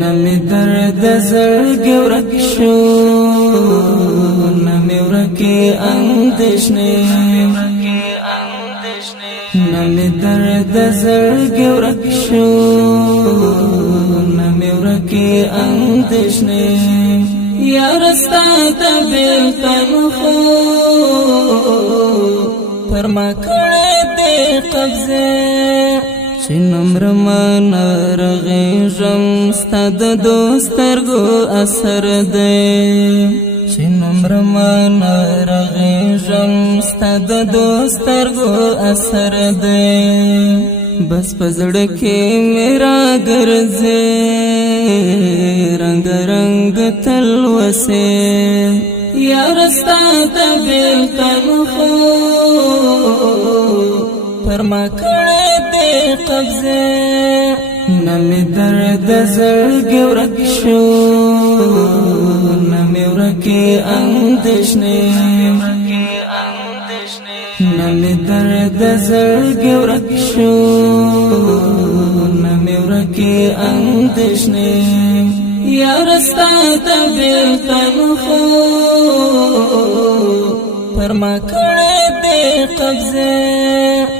نمی درد زړګي ورک شو نمی ورکی اندیشنی نمی درد زړګي ورک شو نمی ورکی اندیشنی یار ستا ته بیلتن خو پر ما کړې دې قبضه چې نمر مان رغېږم ستا د دوسترګو اثر دی چې نمر مان رغېږم ستا د دوسترګو اثر دی بس په زړه کې میرا ګرځې رنگ رنگ تلوسه یار ستا ته بیلتن خو پر ما کړې دې قبضه نمی درد زړګي ورک شو نمی ورکی اندیشنی نمی درد زړګي ورک شو نمی ورکی اندیشنی یار ستا ته بیلتن خو پر ما کړې دې قبضه